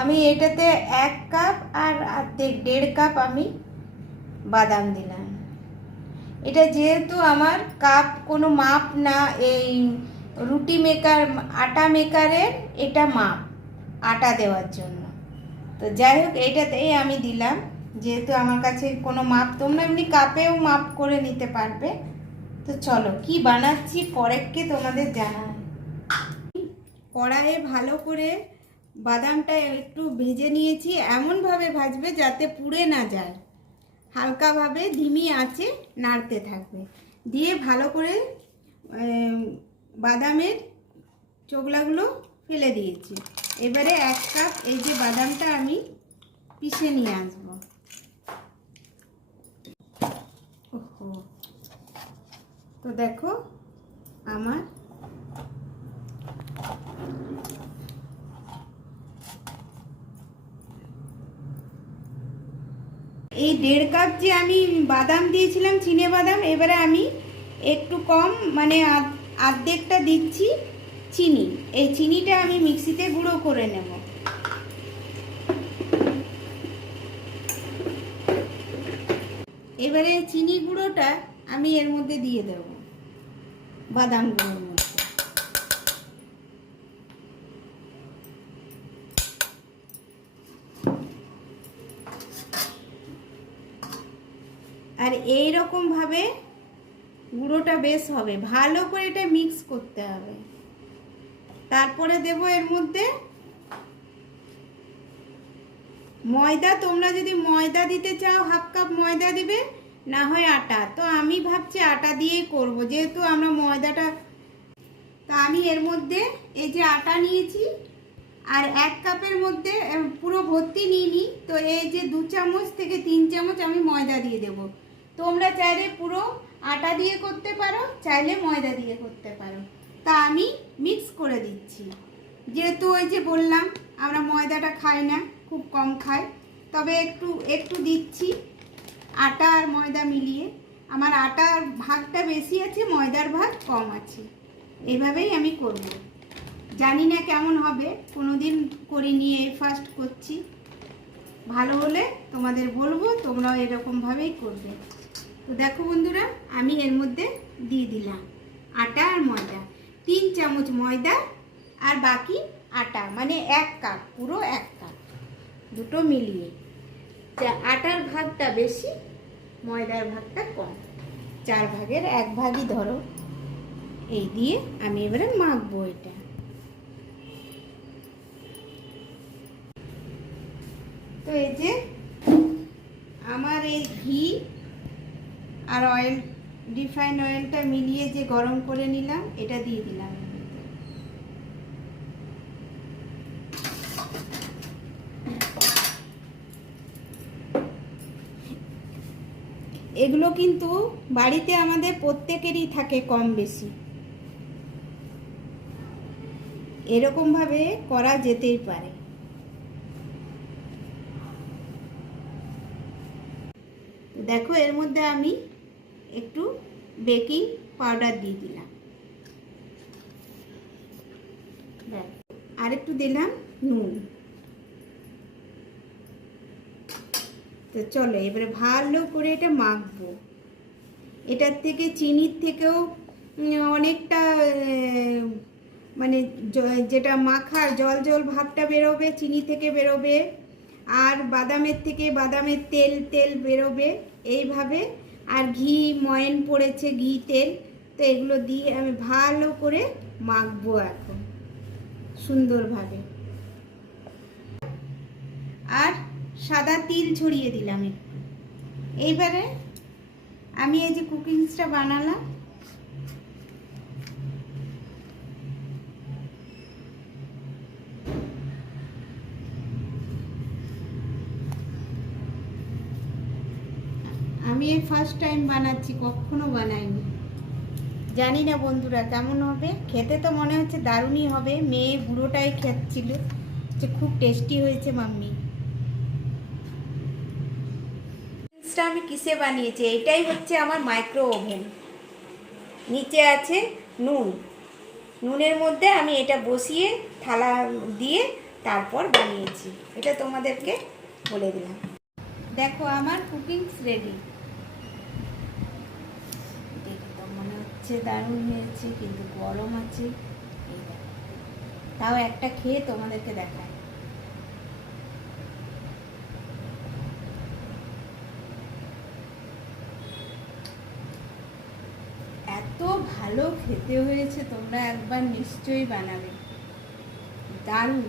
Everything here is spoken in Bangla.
আমি এটাতে 1 কাপ আর অর্ধেক 1.5 কাপ আমি বাদাম দিলাম। এটা যেহেতু আমার কাপ কোনো মাপ না, এই রুটি মেকার আটা মেকারের এটা মাপ আটা দেওয়ার জন্য। তো যাই হোক এটাতেই আমি দিলাম, যেহেতু আমার কাছে কোনো মাপ, তোমরা এমনি কাপেও মাপ করে নিতে পারবে। তো চলো কি বানাচ্ছি পরেরকে তোমাদের জানাই। কড়াইয়ে ভালো করে বাদামটা একটু ভেজে নিয়েছি, এমনভাবে ভাজবে যাতে পুড়ে না যায়, হালকাভাবে ধিমি আঁচে নাড়তে থাকবে। দিয়ে ভালো করে বাদামের চোগলাগুলো ফেলে দিয়েছি। এবারে 1 কাপ এই যে বাদামটা আমি পিষে নিয়ে আসবো। ওহো, তো দেখো আমার এই 1.5 কাপ যে আমি বাদাম দিয়েছিলাম চিনে বাদাম, এবারে আমি একটু কম মানে অর্ধেকটা দিচ্ছি চিনি। এই চিনিটা আমি মিক্সিতে গুঁড়ো করে নেব। এবারে চিনি গুঁড়োটা আমি এর মধ্যে দিয়ে দেব, বাদাম গুঁড়োর মধ্যে। আর এই রকম ভাবে গুঁড়োটা বেশ হবে, ভালো করে এটা মিক্স করতে হবে। তারপরে দেব এর মধ্যে ময়দা। তোমরা যদি ময়দা দিতে চাও 1/2 কাপ ময়দা দিবে, না হয় আটা। তো আমি ভাবছি আটা দিয়েই করব, যেহেতু আমরা ময়দাটা। তা আমি এর মধ্যে এই যে আটা নিয়েছি, আর 1 কাপের মধ্যে পুরো ভর্তি নিইনি, তো এই যে 2 চামচ থেকে 3 চামচ আমি ময়দা দিয়ে দেব। তোমরা চাইলে পুরো আটা দিয়ে করতে পারো, চাইলে ময়দা দিয়ে করতে পারো। তা আমি মিক্স করে দিচ্ছি, যেহেতু ওই যে বললাম আমরা ময়দাটা খাই না, খুব কম খাই, তবে একটু একটু দিচ্ছি আটা আর ময়দা মিলিয়ে। আমার আটার ভাগটা বেশি আছে, ময়দার ভাগ কম আছে। এইভাবেই আমি করব। জানি না কেমন হবে, কোনোদিন করিনি, এই ফার্স্ট করছি। ভালো হলে তোমাদের বলবো, তোমরাও এরকমভাবেই করবে। তো দেখো বন্ধুরা, আমি এর মধ্যে দিয়ে দিলাম আটা আর ময়দা, 3 চামচ ময়দা আর বাকি আটা, মানে 1 কাপ, পুরো 1 কাপ, দুটো মিলিয়ে। আটার ভাগটা বেশি, ময়দার ভাগটা কম, 4 ভাগের 1 ভাগই ধরো। এই দিয়ে আমি এবারে মাখবো এটা। তো এই যে আমার এই ঘি আর অয়েল, রিফাইন অয়েলটা মিলিয়ে যে গরম করে নিলাম, এটা দিয়ে দিলাম। এগুলো কিন্তু বাড়িতে আমাদের প্রত্যেকেরই থাকে কম বেশি, এরকমভাবে করা যেতেই পারে। দেখো এর মধ্যে আমি একটু বেকিং পাউডার দিয়ে দিলাম, আর একটু দিলাম নুন। তো চলো এবারে ভালো করে এটা মাখবো। এটার থেকে চিনির থেকেও অনেকটা মানে যেটা মাখার জল জল ভাবটা বেরোবে, চিনি থেকে বেরোবে, আর বাদামের থেকে বাদামের তেল তেল বেরোবে এইভাবে। আর ঘি ময়ন পড়েছে, ঘি তেল, তো এগুলো দিয়ে আমি ভালো করে মাখবো এখন সুন্দরভাবে। আর সাদা তিল ছড়িয়ে দিলাম একটু। এইবারে আমি এই যে কুকিংসটা বানালাম, আমি এই ফার্স্ট টাইম বানাচ্ছি, কখনো বানাইনি। জানি না বন্ধুরা কেমন হবে, খেতে তো মনে হচ্ছে দারুণই হবে। মেয়ে বুড়োটাই খাচ্ছিল যে খুব টেস্টি হয়েছে মাম্মি। আমি কিসে বানিয়েছি, এটাই হচ্ছে আমার মাইক্রো ওভেন। নিচে আছে নুন, নুনের মধ্যে আমি এটা বসিয়ে থালা দিয়ে তারপর বানিয়েছি, এটা তোমাদেরকে বলে দিলাম। দেখো আমার কুকিংস রেডি। দেখে তো মনে হচ্ছে দারুণ হয়েছে, কিন্তু গরম আছে। এই দেখো, তাও একটা খেয়ে তোমাদেরকে দেখায়। এত ভালো খেতে হয়েছে, তোমরা একবার নিশ্চয়ই বানাবে, দারুণ।